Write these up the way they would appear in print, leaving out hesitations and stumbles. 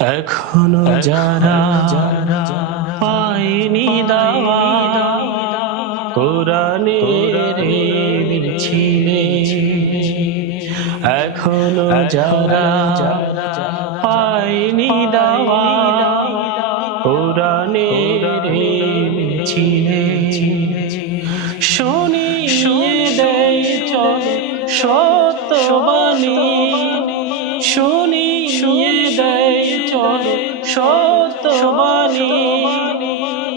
এখনো যারা পায়নি দাওয়া কোরআনের ছিলে, এখনো যারা পায়নি দাওয়া কোরআনের ছিলে, শুনিয়ে দেয় চলে সত্যবাণী, শুনিয়ে দেয় চলে সত্যবাণী,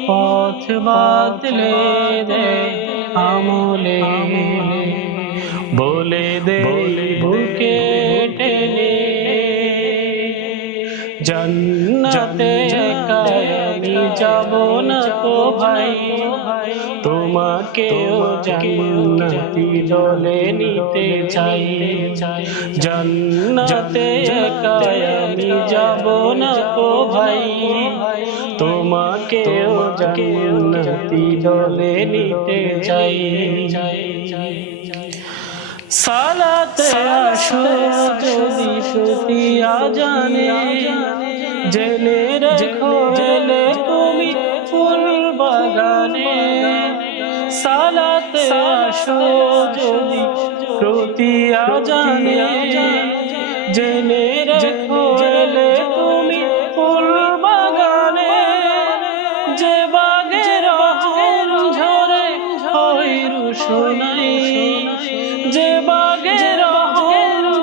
পথ বাতলে দেয় আমলে, বলে দে বুকে টেনে জান্নাতে আমি যাব না তো ভাই, তোমাকেও জান্নাতি দলে নিতে চাই, জান্নাতে আমি যাব না তো ভাই, তোমাকেও জান্নাতি দলে নিতে চাই। সালাতে আসো যদি প্রতি আজানে, জেনে রেখো এলে তুমি ফুল বাগানে, সালাতে আসো যদি প্রতি আজানে, জেনে রেখো এলে তুমি ফুল বাগানে, যে বাগের ঝরে হয় রুশনাই, যে বাগের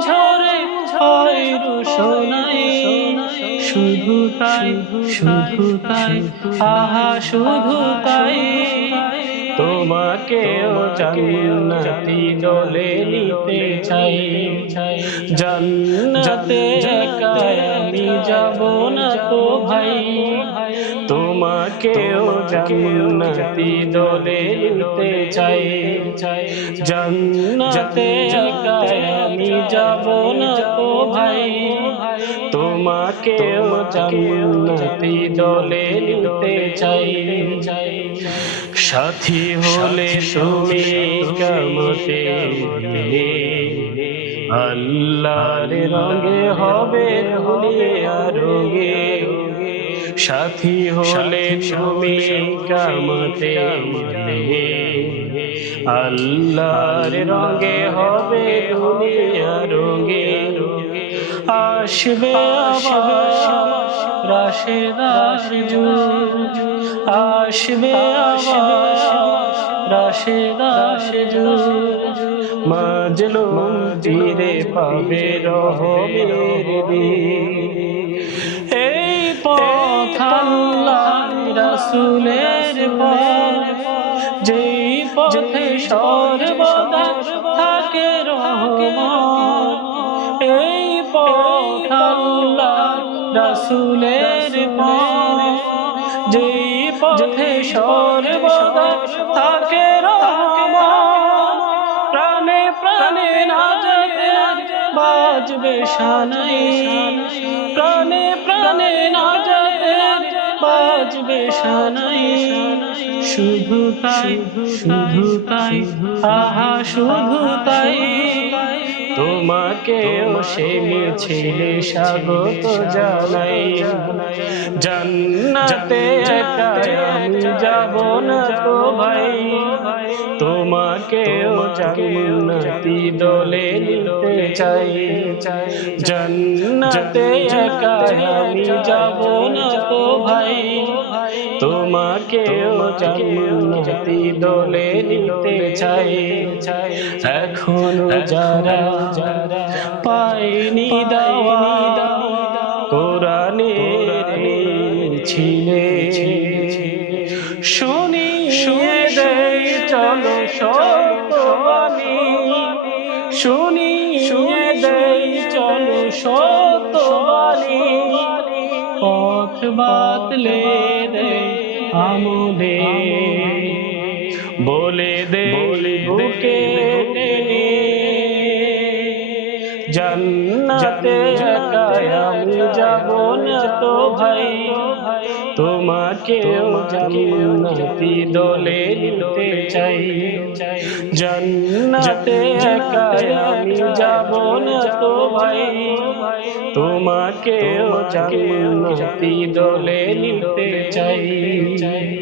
ঝরে হয় রুশনাই, শুধু তাই শুধু তাই আহা শুধু তাই, তোমাকেও জান্নাতি দলে নিতে চাই, জান্নাতে একা আমি যাব না তো ভাই, তোমাকেও জান্নাতি দলে নিতে চাই, জান্নাতে একা আমি যাব না তো ভাই, তোমাকেও জান্নাতি দলে নিতে চাই। সাথী হলে তুমি কিয়ামতে আল্লাহর রঙে হবে দুনিয়া রঙে, সাথী হলে তুমি কিয়ামতে আল্লাহর রঙে হবে দুনিয়া রঙে, আসবে আবার রাশেদার যুগ, আসবে আবার রাশেদার যুগ, মাজলুম জিরে পাবে রহমের দিন, এই পথ আল্লাহর রাসূলের পথ, যেই পথে সর্বদা থাকে রহমত, এই পথ আল্লাহর রাসূলের পথ, যেই পথে সর্বদা থাকে রহমত, প্রাণে প্রাণে নাজাতের বাজবে শানাই, প্রাণে প্রাণে নাজাতের বাজবে শানাই, শুধু তাই শুধু তাই আহা শুধু তাই, তোমাকেও সে মিছিলে স্বাগত জানাই, জান্নাতে একা আমি যাব না তো ভাই, তোমাকেও জান্নাতি দলে নিতে চাই, জান্নাতে একা আমি যাব না তো ভাই, তোমাকেও জান্নাতি দলে নিতে চাই, এখনো যারা পায়নি দাওয়া কোরআনের ছিলে, শুনিয়ে দেয় চলো সত্যবাণী, শুনিয়ে দেয় চলো সত্যবাণী, পথ বাতলে দেয় আমলে, বলে দে বুকে টেনে জান্নাতে একা আমি যাব না তো ভাই, তোমাকেও জান্নাতি দলে নিতে চাই, জান্নাতে একা আমি যাব না তো ভাই, তোমাকেও জান্নাতি দলে নিতে চাই।